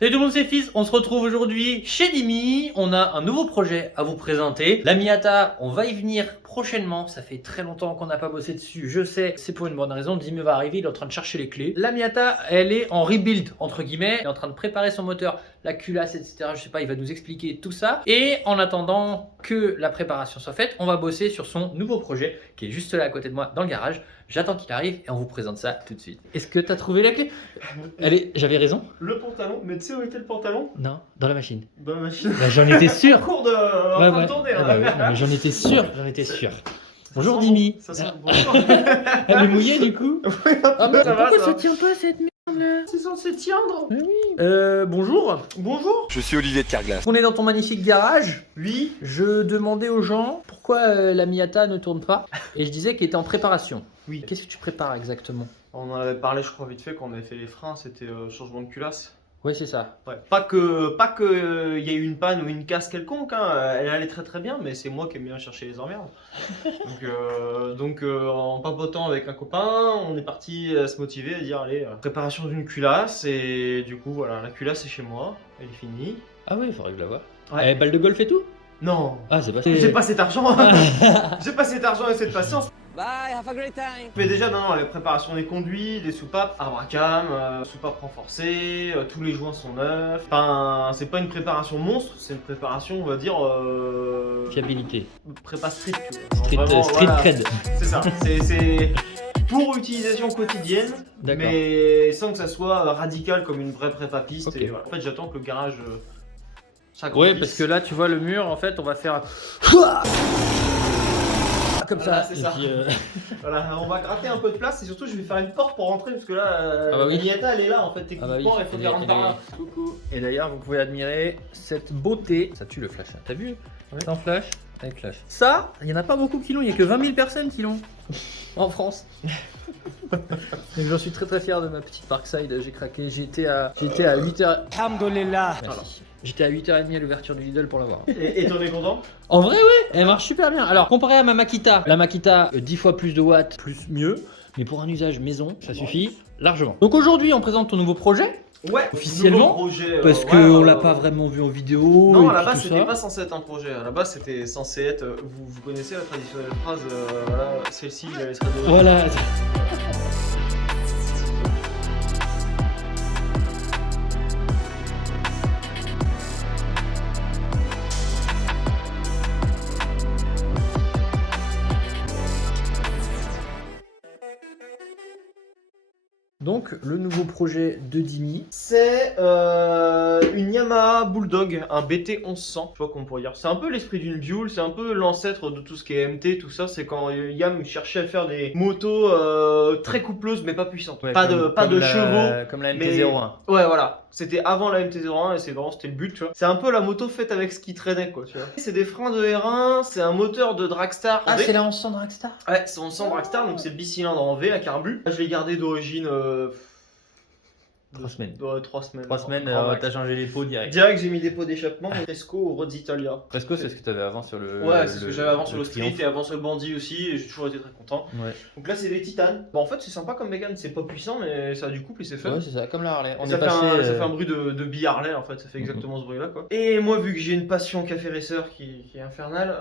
Salut tout le monde, c'est Fils, on se retrouve aujourd'hui chez Dimi. On a un nouveau projet à vous présenter. La Miata, on va y venir prochainement. Ça fait très longtemps qu'on n'a pas bossé dessus, je sais. C'est pour une bonne raison, Dimi va arriver, il est en train de chercher les clés. La Miata, elle est en rebuild, entre guillemets. Il est en train de préparer son moteur, la culasse, etc. Je sais pas, il va nous expliquer tout ça. Et en attendant que la préparation soit faite, on va bosser sur son nouveau projet qui est juste là à côté de moi dans le garage. J'attends qu'il arrive et on vous présente ça tout de suite. Est-ce que tu as trouvé la clé? J'avais raison? Le pantalon, mais tu sais où était le pantalon? Non, dans la machine. Dans la machine. Bah, j'en étais sûr. En cours de. En train de tourner, Ah là. bah oui, non, mais j'en étais sûr. Bonjour sent Dimi. bon. Ça sent bonjour. Elle est mouillée du coup. Ah mais Ça va, pourquoi ça ça va. tient pas cette merde là? C'est censé tiendre. Bonjour. Bonjour. Je suis Olivier de Carglass. On est dans ton magnifique garage. Oui. Je demandais aux gens pourquoi la Miata ne tourne pas et je disais qu'elle était en préparation. Oui. Qu'est-ce que tu prépares exactement? On en avait parlé, je crois, vite fait, quand on avait fait les freins, c'était changement de culasse. Oui, c'est ça. Ouais. Pas que y ait eu une panne ou une casse quelconque, hein. Elle allait très très bien, mais c'est moi qui aime bien chercher les emmerdes. donc en papotant avec un copain, on est parti se motiver à dire allez, préparation d'une culasse, et du coup voilà, la culasse est chez moi, elle est finie. Ah oui, il faudrait que je la voie. Ouais. Balle de golf et tout? Non, Ah, c'est pas j'ai pas cet argent, j'ai pas cet argent et cette patience. Bye, have a great time. Mais déjà, non, la préparation des conduits, des soupapes, arbre à cam, soupapes renforcées, tous les joints sont neufs. Enfin, c'est pas une préparation monstre, c'est une préparation, on va dire, Fiabilité. prépa street, tu vois. Street, Genre vraiment, street voilà. cred. C'est ça, c'est pour utilisation quotidienne, D'accord. mais sans que ça soit radical comme une vraie prépa piste. Ok. Et voilà. En fait, j'attends que le garage s'agrandisse. Oui, parce que là, tu vois le mur, en fait, on va faire comme Voilà, ça. c'est Et ça. puis, Voilà, on va gratter un peu de place et surtout je vais faire une porte pour rentrer parce que là, Ah bah oui. la Miata elle est là en fait Ah bah techniquement, oui, il faut elle qu'elle est- rentre elle par est- là. Coucou. Et d'ailleurs, vous pouvez admirer cette beauté. Ça tue le flash, hein. T'as vu? Sans flash, avec flash. Ça, il n'y en a pas beaucoup qui l'ont. Il n'y a que 20 000 personnes qui l'ont en France. Donc j'en suis très très fier de ma petite Parkside. J'ai craqué. J'étais à 8h. Alhamdulillah. Merci. J'étais à 8h30 à l'ouverture du Lidl pour l'avoir. Et t'en es content? En vrai, ouais, elle marche super bien. Alors, comparé à ma Makita, la Makita, 10 fois plus de watts, plus mieux. Mais pour un usage maison, ça suffit largement. Donc aujourd'hui, on présente ton nouveau projet. Ouais, Officiellement, nouveau projet, Parce ouais, qu'on ouais, l'a ouais. pas vraiment vu en vidéo. Non, et à la puis base tout c'était ça. pas censé être un projet, à la base c'était censé être. Vous connaissez la traditionnelle phrase, voilà, celle-ci, je la laisserai de. Voilà. Donc, le nouveau projet de Dimi. C'est une Yamaha Bulldog, un BT 1100, je sais pas comment on pourrait dire. C'est un peu l'esprit d'une Buell, c'est un peu l'ancêtre de tout ce qui est MT, tout ça. C'est quand Yam cherchait à faire des motos très coupleuses mais pas puissantes. Ouais, pas comme de la- chevaux. Comme la mais- MT-01. Ouais, voilà. C'était avant la MT-01 et c'était le but, tu vois. C'est un peu la moto faite avec ce qui traînait, quoi, tu vois. C'est des freins de R1, c'est un moteur de Dragstar. Ah, c'est la 1100 Dragstar. Ouais, c'est en 100 Dragstar, donc c'est bicylindre en V à carbu. Je l'ai gardé d'origine 3 semaines. 3 semaines. 3 semaines, Grand max. t'as changé les pots direct. Direct, j'ai mis des pots d'échappement, Tesco ou Roads Italia. Presque, c'est ce que t'avais avant sur le. Ouais, c'est ce que j'avais avant sur le street Triomphe. et avant sur le bandit aussi, et j'ai toujours été très content. Ouais, Donc là, c'est des titanes. Bon, en fait, c'est sympa comme mécane, c'est pas puissant, mais ça a du couple et c'est fun. ouais c'est ça, comme la Harley. On ça, est fait passé. ça fait un bruit de bille Harley en fait, ça fait exactement ce bruit là quoi. Et moi, vu que j'ai une passion café racer qui est infernale,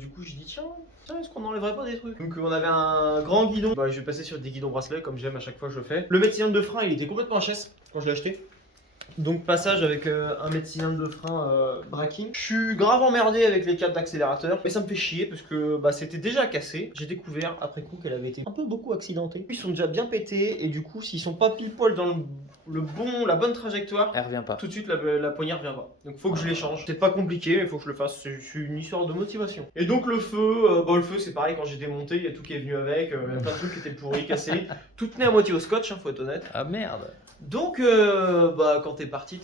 du coup, j'ai dit tiens, est-ce qu'on n'enlèverait pas des trucs? Donc, on avait un grand guidon. Bah, je vais passer sur des guidons bracelets comme j'aime à chaque fois que je le fais. Le mètre cylindre de frein, il était complètement HS quand je l'ai acheté. Donc passage avec un mètre cylindre de frein braking. Je suis grave emmerdé avec les câbles d'accélérateur, mais ça me fait chier parce que bah, c'était déjà cassé. J'ai découvert après coup qu'elle avait été un peu beaucoup accidentée. Ils sont déjà bien pétés et du coup s'ils sont pas pile poil dans la bonne trajectoire, Elle revient pas. tout de suite la poignée revient pas. Donc faut que je les change. C'est pas compliqué mais faut que je le fasse. C'est une histoire de motivation. Et donc le feu c'est pareil quand j'ai démonté, il y a tout qui est venu avec, il y a plein de trucs qui étaient pourris, cassés. Tout tenait à moitié au scotch, faut être honnête. Ah merde. Donc, bah, quand t'es parti,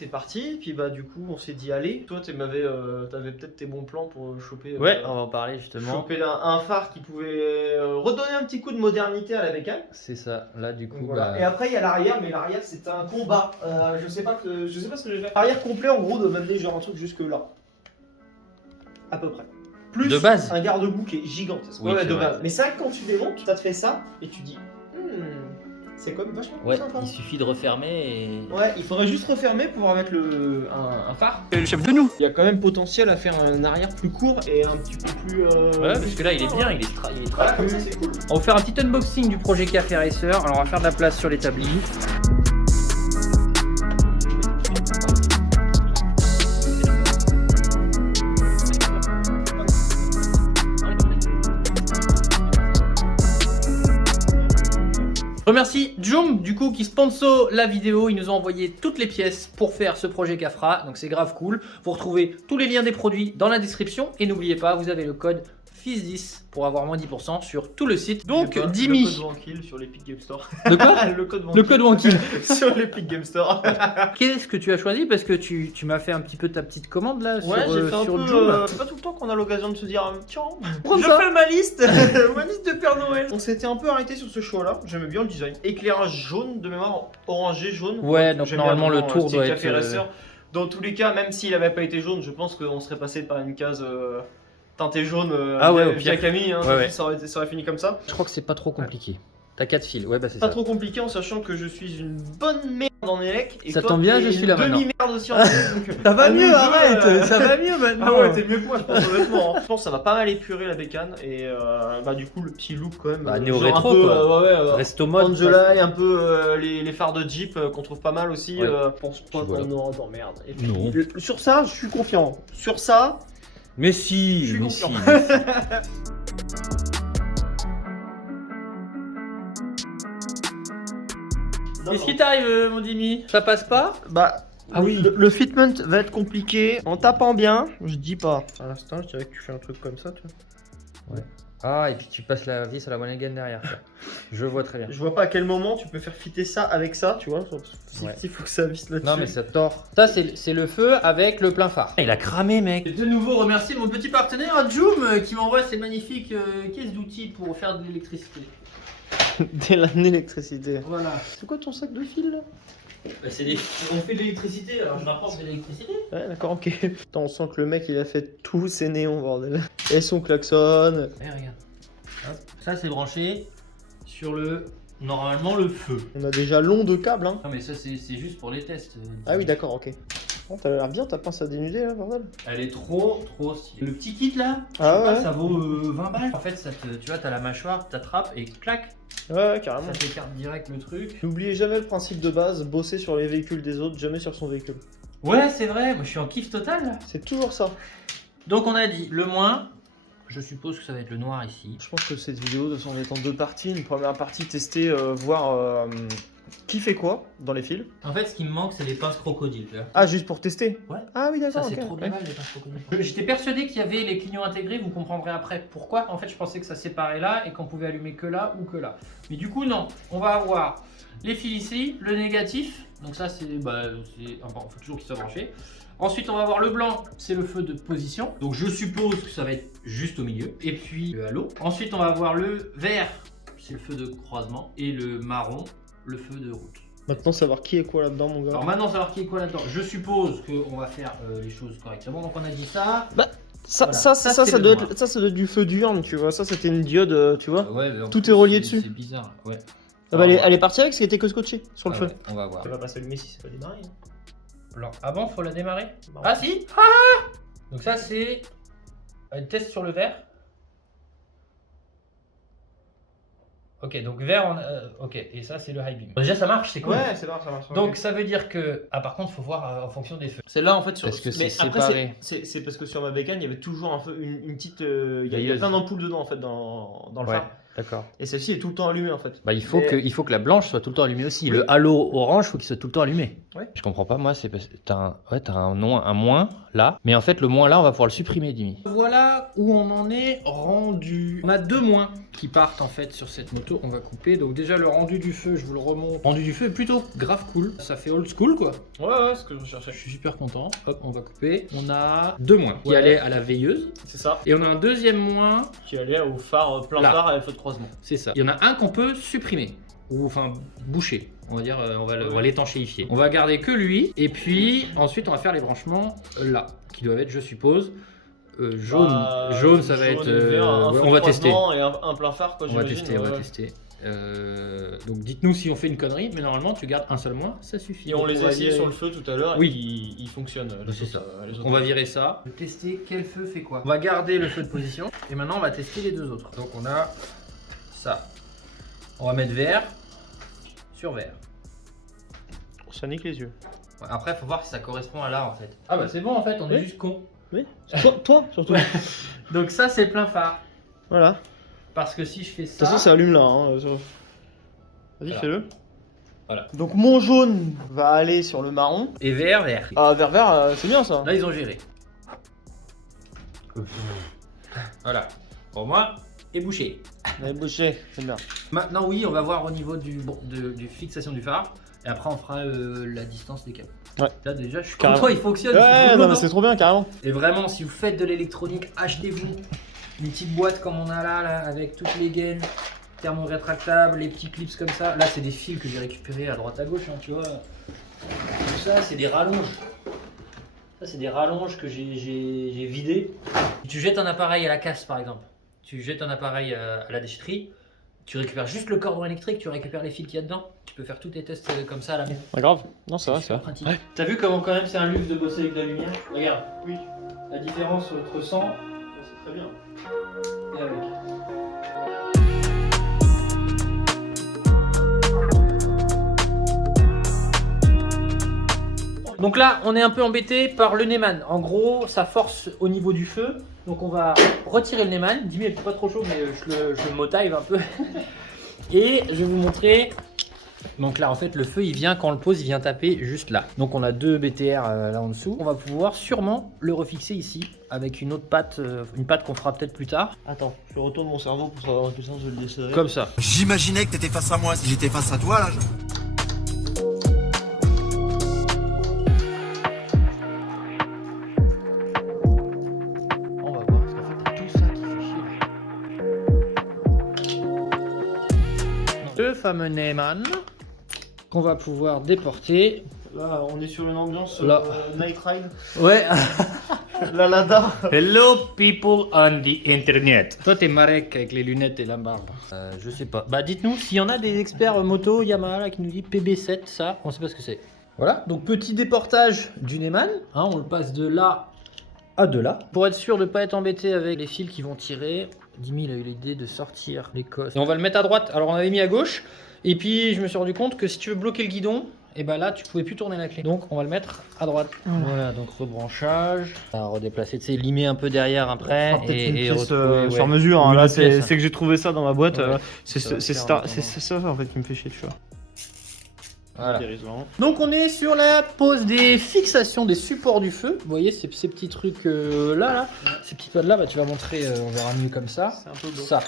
puis bah, du coup, on s'est dit, allez, toi, t'avais peut-être tes bons plans pour choper, Ouais, on va en parler justement. choper un phare qui pouvait redonner un petit coup de modernité à la bécane. C'est ça, là du coup. Donc, voilà. bah, Et après, il y a l'arrière, mais l'arrière, c'est un combat. Je sais pas ce que je vais faire. Arrière complet, en gros, de m'amener genre un truc jusque là. À peu près. Plus De base. un garde-boue qui est gigantesque. Oui, Ouais, c'est de vrai. base. Mais c'est vrai que quand tu démontes, ça te fait ça, et tu dis, C'est comme vachement Ouais, sympa. il suffit de refermer et... Ouais, il faudrait juste refermer pour pouvoir mettre un phare. C'est le chef de nous. Il y a quand même potentiel à faire un arrière plus court et un petit peu plus. Ouais, parce que là il est bien, il est Voilà, très comme cool. ça c'est cool. On va faire un petit unboxing du projet Café Racer. Alors on va faire de la place sur l'établi. Je remercie Joom du coup qui sponsor la vidéo. Ils nous ont envoyé toutes les pièces pour faire ce projet Cafra. Donc c'est grave cool. Vous retrouvez tous les liens des produits dans la description. Et n'oubliez pas, vous avez le code FIS10 pour avoir moins 10% sur tout le site. Donc Le Dimi. code Wankill sur l'Epic Game Store. De quoi? Le code Le code Wankill. sur l'Epic Game Store. Qu'est-ce que tu as choisi? Parce que tu m'as fait un petit peu ta petite commande là Ouais, j'ai fait un sur peu. Joom. C'est pas tout le temps qu'on a l'occasion de se dire tiens, Prends je ça. fais ma liste, ma liste de Père Noël. On s'était un peu arrêté sur ce choix-là. J'aimais bien le design. Éclairage jaune de mémoire, orangé jaune. Ouais, donc J'aime normalement bien le tour style doit Café être. Racer. Dans tous les cas, même s'il avait pas été jaune, je pense qu'on serait passé par une case teintée jaune Ah ouais, au via pire. Camille. Hein, Ouais, ouais. ça aurait fini comme ça. Je crois que c'est pas trop compliqué. T'as 4 fils. Ouais, bah c'est Pas ça. trop compliqué en sachant que je suis une bonne merde en élec. Et Ça toi, tombe bien, t'es je suis là une maintenant. demi-merde aussi en élec. Donc, Ça va à nous mieux, deux, arrête. Ça va mieux maintenant. Ah ouais, t'es mieux que moi, je pense, honnêtement. Je pense que ça va pas mal épurer la bécane et bah du coup le petit look quand même. Bah, genre néo-rétro, un peu, quoi. ouais, Resto mode. Angela et un peu les phares de Jeep qu'on trouve pas mal aussi. Ouais. Pense pas Voilà. qu'on aura d'emmerde. Et puis, Non. sur ça, je suis confiant. Sur ça, Mais si, Je suis mais si. confiant. mais si. Qu'est-ce qui t'arrive, mon Dimi? Ça passe pas? bah. Ah oui. Le fitment va être compliqué en tapant bien, je dis pas. À l'instant, je dirais que tu fais un truc comme ça, tu vois. Ah, et puis tu passes la vis à la one again derrière. quoi. Je vois très bien. Je vois pas à quel moment tu peux faire fitter ça avec ça, tu vois. Ouais. Il faut que ça visse là-dessus. Non, mais ça tord. Ça, c'est le feu avec le plein phare. Il a cramé, mec. De nouveau, remercier mon petit partenaire Joom qui m'envoie ces magnifiques caisses d'outils pour faire de l'électricité. Dès l'électricité. Voilà. C'est quoi ton sac de fil là? Bah, on fait de l'électricité, alors je rapporte de l'électricité. Ouais, d'accord, ok. Putain, on sent que le mec il a fait tous ses néons, bordel. Et son klaxon. Eh, regarde. Hop. Ça, c'est branché sur normalement, le feu. On a déjà long de câbles, hein. Non, mais ça, c'est juste pour les tests. Ah oui, d'accord, ok. Oh, t'as l'air bien ta pince à dénuder là, bordel. Elle est trop stylée. Le petit kit là, je sais Ah pas, ouais. ça vaut 20 balles. En fait, tu vois, t'as la mâchoire, t'attrapes et clac, Ouais, carrément. ça t'écarte direct le truc. N'oubliez jamais le principe de base, bosser sur les véhicules des autres, jamais sur son véhicule. Ouais, c'est vrai, moi je suis en kiff total là. C'est toujours ça. Donc on a dit le moins, je suppose que ça va être le noir ici. Je pense que cette vidéo de toute façon, est en deux parties. Une première partie, tester, voir qui fait quoi dans les fils. En fait, ce qui me manque, c'est les pinces crocodiles. Tu vois. Ah, juste pour tester. Ouais. Ah oui, Ça, d'accord. c'est ok. trop Ouais. dommage les pinces crocodiles. J'étais persuadé qu'il y avait les clignotants intégrés, vous comprendrez après pourquoi. En fait, je pensais que ça séparait là et qu'on pouvait allumer que là ou que là. Mais du coup, non. On va avoir les fils ici, le négatif. Donc ça, c'est enfin, faut toujours qu'il soit branché. Ensuite, on va avoir le blanc, c'est le feu de position. Donc je suppose que ça va être juste au milieu. Et puis le halo. Ensuite, on va avoir le vert, c'est le feu de croisement. Et le marron, le feu de route. Maintenant, savoir qui est quoi là-dedans, mon gars. Alors maintenant, savoir qui est quoi là-dedans. Je suppose qu'on va faire les choses correctement. Donc on a dit ça. Ça, Voilà. ça, Ça, ça, c'est ça le doit noir. être, ça doit être du feu d'urne, tu vois. Ça, c'était une diode, tu vois. Ouais, mais en Tout plus, est relié c'est- dessus. C'est bizarre, ouais. Ah bah, elle est partie avec, parce qu'elle était que scotchée sur le Ah feu. ouais, on va voir. va pas s'allumer si c'est pas démarré. Blanc. Ah bon, faut la démarrer? Bah, Ah si. Ah. Donc ça c'est un test sur le vert. Ok, donc vert, ok, et ça c'est le high beam. Déjà ça marche, c'est cool. Ouais, c'est bon, ça marche. Donc ça veut dire que, ah par contre faut voir en fonction des feux. c'est là en fait sur. Parce que c'est mais après, séparé. c'est parce que sur ma bécane, il y avait toujours un feu, une petite. Il y a Veilleuse. plein d'ampoules dedans en fait dans le phare. D'accord. Et celle-ci est tout le temps allumée en fait. Bah il faut que la blanche soit tout le temps allumée aussi. Oui. Le halo orange, faut qu'il soit tout le temps allumé. Ouais. Je comprends pas, moi c'est parce que t'as un moins là, mais en fait le moins là on va pouvoir le supprimer, Dimi. Voilà où on en est rendu. On a deux moins qui partent en fait sur cette moto. On va couper. Donc déjà le rendu du feu, je vous le remonte. Le rendu du feu est plutôt grave cool. Ça fait old school quoi. Ouais, ce que je Je cherchais. suis super content. Hop, on va couper. On a deux moins qui Ouais. allaient à la veilleuse. C'est ça. Et on a un deuxième moins. Qui allait au phare, plein Là. phare et feu de croisement. C'est ça. Il y en a un qu'on peut supprimer. Ou enfin boucher. On va dire, on va l'étanchéifier. On va garder que lui. Et puis ensuite on va faire les branchements là. Qui doivent être, je suppose, jaune. Bah, jaune ça va être. et vert, un ouais, feu on de va tester. croisement et un plein phare quoi, On va j'imagine. tester, on va Ouais. tester. Donc dites-nous si on fait une connerie, mais normalement tu gardes un seul moins, ça suffit. Et on Donc, les va a essayés virer- sur le feu tout à l'heure. Oui. Ils fonctionnent. C'est ça. les autres. On va virer ça. Tester quel feu fait quoi. On va garder le feu de position et maintenant on va tester les deux autres. Donc on a ça. On va mettre vert sur vert. Ça nique les yeux. Ouais, après faut voir si ça correspond à là en fait. Ah bah c'est bon en fait, on est Oui. juste con. Oui. Toi surtout. Donc ça c'est plein phare. Voilà. De Parce que si je fais toute ça. façon, ça allume là. Hein. Vas-y, Voilà. fais-le. Voilà. Donc mon jaune va aller sur le marron. Et vert, vert. Ah, vert, c'est bien ça. Là ils ont géré. Voilà. Pour moi, et bouché. Mais bouché, c'est bien. Maintenant oui, on va voir au niveau du fixation du phare. Et après on fera la distance des câbles. Ouais. Là déjà je suis Carrément. content, il fonctionne. Ouais, c'est non, trop mais c'est trop bien, carrément. Et vraiment, si vous faites de l'électronique, achetez-vous une petite boîte comme on a là avec toutes les gaines thermo-rétractables, les petits clips comme ça. Là, c'est des fils que j'ai récupérés à droite à gauche, hein, tu vois. Tout ça, c'est des rallonges. Ça, c'est des rallonges que j'ai vidées. Tu jettes un appareil à la casse, par exemple. Tu jettes un appareil à la déchetterie. Tu récupères juste le cordon électrique, tu récupères les fils qu'il y a dedans. Tu peux faire tous tes tests comme ça à la maison. Pas grave. Non, ça va, ça Super va. pratique. Ouais. T'as vu comment quand même c'est un luxe de bosser avec de la lumière? Regarde. Oui. La différence entre sans C'est très bien. et avec. Donc là, on est un peu embêté par le Neyman. En gros, ça force au niveau du feu. Donc on va retirer le Neyman. Dis-moi, il n'est pas trop chaud, mais je le motive un peu. Et je vais vous montrer. Donc là, en fait, le feu, il vient, quand on le pose, il vient taper juste là. Donc on a deux BTR là en dessous. On va pouvoir sûrement le refixer ici avec une autre patte, une patte qu'on fera peut-être plus tard. Attends, je retourne mon cerveau pour savoir en quel sens je le desserrer. Comme ça. J'imaginais que t'étais face à moi. Si j'étais face à toi, là, On va voir, parce qu'en fait, t'as tout ça qui fait chier. Le fameux Neyman qu'on va pouvoir déporter. Là, on est sur une ambiance Là. Night Ride. Ouais. La Lada. Hello people on the internet. Toi t'es Marek avec les lunettes et la barbe. Je sais pas. Bah dites-nous s'il y en a des experts moto Yamaha là, qui nous dit PB7, ça, on sait pas ce que c'est. Voilà, donc petit déportage du Neyman. Hein, on le passe de là à de là. Pour être sûr de pas être embêté avec les fils qui vont tirer, Dimi il a eu l'idée de sortir les cosses. Et on va le mettre à droite. Alors on avait mis à gauche. Et puis je me suis rendu compte que si tu veux bloquer le guidon, et ben là tu pouvais plus tourner la clé. Donc on va le mettre à droite. Voilà, donc rebranchage. On va redéplacer, tu sais, limer un peu derrière après. Et retrouver, sur ouais. mesure. Ou Hein. une Là, autre pièce, hein. c'est que j'ai trouvé ça dans ma boîte. Ouais, c'est ça va c'est faire ça en fait qui me fait chier, tu vois. Voilà. Dérisoire. Donc on est sur la pose des fixations des supports du feu. Vous voyez ces petits trucs là, ces petits pads là, bah, tu vas montrer, on verra mieux comme ça. C'est un peu beau. Ça.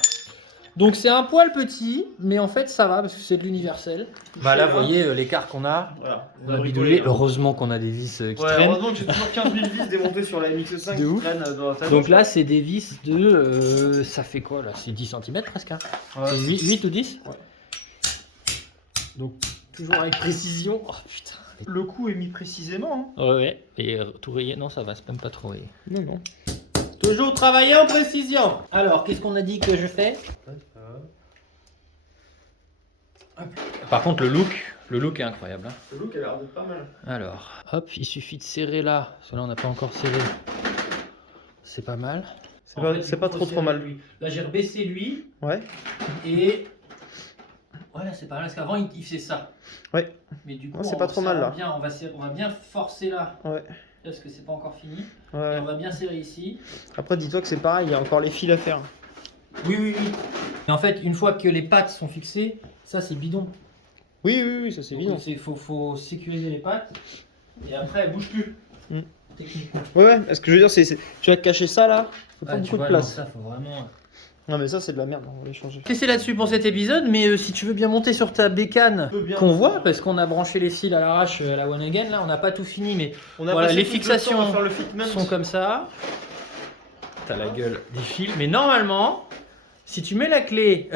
Donc c'est un poil petit, mais en fait ça va parce que c'est de l'universel. Bah là vous voyez l'écart qu'on a. Voilà. On a bidouillé. Heureusement qu'on a des vis qui Ouais, traînent. heureusement que j'ai toujours 15 000 vis démontées sur la MX5 De qui ouf. traînent dans la table. Donc là c'est des vis de... ça fait quoi là? C'est 10 cm presque. Hein. Ouais. C'est 8 ou 10? Ouais. Donc toujours avec précision. Oh putain. Le coup est mis précisément. Ouais. Et tout rayé, non ça va, c'est même pas trop rayé. Hein. Non, non. Toujours travailler en précision. Alors, qu'est-ce qu'on a dit que je fais? Par contre, le look est incroyable. Hein. Le look a l'air d'être pas mal. Alors, hop, il suffit de serrer là. Parce que là, on n'a pas encore serré. C'est pas mal. C'est pas trop mal. Lui. Là, j'ai rebaissé lui. Ouais. Et voilà, c'est pas mal. Parce qu'avant, il faisait ça. Ouais. Mais du coup, Ouais, c'est pas trop mal, là. Bien, on va bien forcer là. Ouais. Parce que c'est pas encore fini. Ouais. Et on va bien serrer ici. Après, dis-toi que c'est pareil, il y a encore les fils à faire. Oui, oui, oui. Et en fait, une fois que les pattes sont fixées, ça c'est bidon. Oui, ça c'est Donc, évident. Il faut sécuriser les pattes. Et après, elles bougent plus. Mm. Techniquement. Ouais, ce que je veux dire, c'est tu vas cacher ça là, faut pas Ah, tu beaucoup de vois, place. non, ça faut vraiment. Non, mais ça, c'est de la merde, on va les changer. C'est là-dessus pour cet épisode, mais si tu veux bien monter sur ta bécane Je peux bien. qu'on voit, parce qu'on a branché les fils à l'arrache à la One Again, là on n'a pas tout fini, mais On a voilà, passé les tout le fixations temps à faire le fitment. sont comme ça. T'as la gueule des fils, mais normalement, si tu mets la clé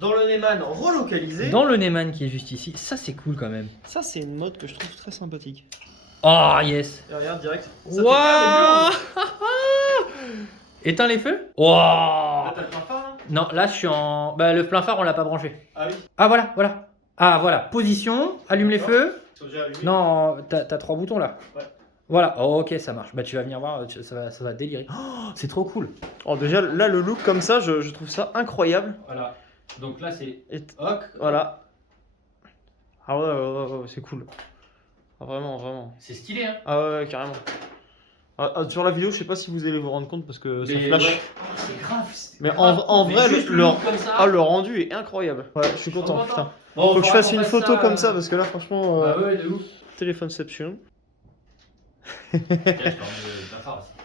Dans le Neyman relocalisé. dans le Neyman qui est juste ici, ça c'est cool quand même. Ça, c'est une mode que je trouve très sympathique. Oh yes. Et regarde direct. Ça Waouh. t'éclaire les bleus, hein. Éteins les feux. Waouh. Là, t'as le plein phare, hein. Non, là je suis en. Bah, le plein phare, on l'a pas branché. Ah oui. Ah, voilà, voilà. Ah, voilà. Position, allume les feux. Ils sont déjà allumés. Non, t'as 3 boutons là. Ouais. Voilà, oh, ok, ça marche. Bah, tu vas venir voir, ça va délirer. Oh, c'est trop cool. Oh, déjà, là, le look comme ça, je trouve ça incroyable. Voilà. Donc là, c'est. Et Hoc. voilà. Ah ouais, c'est cool. Ah, vraiment, vraiment. C'est stylé, hein. Ah ouais, carrément. Sur la vidéo, je sais pas si vous allez vous rendre compte parce que ça Mais flash. ouais. Oh, c'est grave. Mais grave en cool. vrai, Mais juste le- look comme ça. le rendu est incroyable. Ouais, je suis Je suis content, content. putain. Bon, Faut que je faudra fasse qu'on une fasse photo comme ça parce que là, franchement, Bah ouais, de ouf. téléphoneception.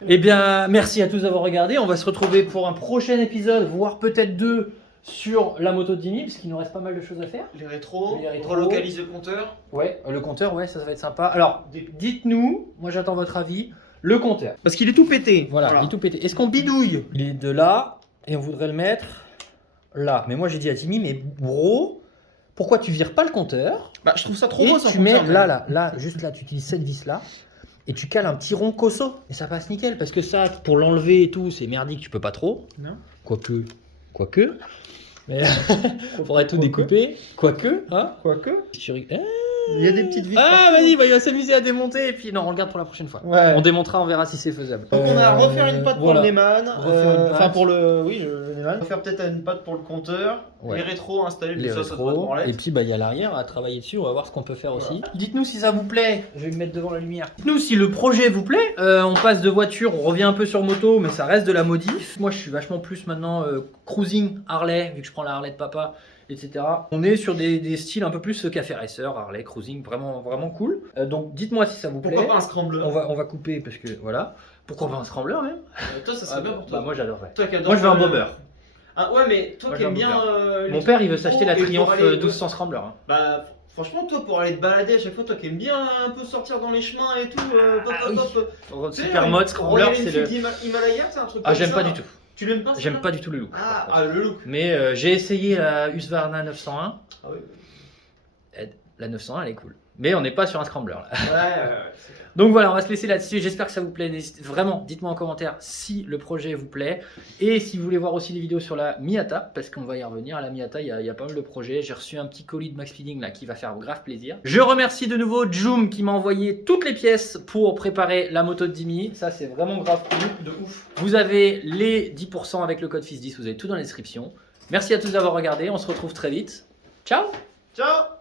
Eh bien, merci à tous d'avoir regardé. On va se retrouver pour un prochain épisode, voire peut-être 2 sur la moto de 10 000, parce qu'il nous reste pas mal de choses à faire. Les rétros, Les rétros. relocalise le compteur. Ouais, le compteur, ouais, ça va être sympa. Alors, dites-nous, moi j'attends votre avis, le compteur. Parce qu'il est tout pété. Voilà, il est tout pété. Est-ce qu'on bidouille? Il est de là, et on voudrait le mettre là. Mais moi j'ai dit à Timmy, mais bro, pourquoi tu vires pas le compteur? Bah, je trouve ça trop Et beau sans tu mets compteur, là, juste là, tu utilises cette vis là, et tu cales un petit rond cosso, et ça passe nickel, parce que ça, pour l'enlever et tout, c'est merdique, tu peux pas trop. Non. Quoique. Mais faudrait tout découper. Quoique, hein. Quoique. Il y a des petites vis. Ah, vas-y, bah, il va s'amuser à démonter, et puis non, on regarde pour la prochaine fois. Ouais. On démontera, on verra si c'est faisable. Donc on a à refaire une patte voilà. pour le Neyman, Refaire une patte. enfin pour le, oui, le Neyman. On va faire peut-être une patte pour le compteur, Ouais. les rétros installés, Les ça devrait être rétros, branlette. et puis bah il y a l'arrière à travailler dessus, on va voir ce qu'on peut faire aussi. Dites-nous si ça vous plaît, je vais me mettre devant la lumière. Dites-nous si le projet vous plaît, on passe de voiture, on revient un peu sur moto, mais ça reste de la modif. Moi je suis vachement plus maintenant cruising Harley, vu que je prends la Harley de papa, etc. On est sur des styles un peu plus café racer, Harley, cruising, vraiment, vraiment cool. Donc dites-moi si ça vous plaît. Pourquoi pas un scrambler? On va couper parce que voilà. Pourquoi pas un scrambler même? Toi ça serait bien pour toi. Bah, moi j'adorerais. Toi qui adores Moi je veux un le- bobber. Ah ouais mais toi Moi, qui j'ai aimes un bien les Mon père il veut trucs s'acheter pro la et Triumph pour aller- 1200 Scrambler. Hein. Bah franchement toi pour aller te balader à chaque fois, toi qui aimes bien un peu sortir dans les chemins et tout, pop, Ah oui. tu sais, Super mode Scrambler, Royal c'est le. Enfield Himalaya, c'est un truc Ah comme j'aime ça. pas du tout. Tu l'aimes pas? J'aime ça pas du tout le look. Ah le look. Mais j'ai essayé la Husqvarna 901. Ah oui. La 901 elle est cool. Mais on n'est pas sur un Scrambler là. Ouais. Donc voilà, on va se laisser là-dessus. J'espère que ça vous plaît. N'hésitez vraiment, dites-moi en commentaire si le projet vous plaît. Et si vous voulez voir aussi des vidéos sur la Miata, parce qu'on va y revenir. À la Miata, il y a pas mal de projets. J'ai reçu un petit colis de Max Speeding là qui va faire grave plaisir. Je remercie de nouveau Joom qui m'a envoyé toutes les pièces pour préparer la moto de Dimi. Ça, c'est vraiment grave cool. De ouf. Vous avez les 10% avec le code FIS10. Vous avez tout dans la description. Merci à tous d'avoir regardé. On se retrouve très vite. Ciao! Ciao.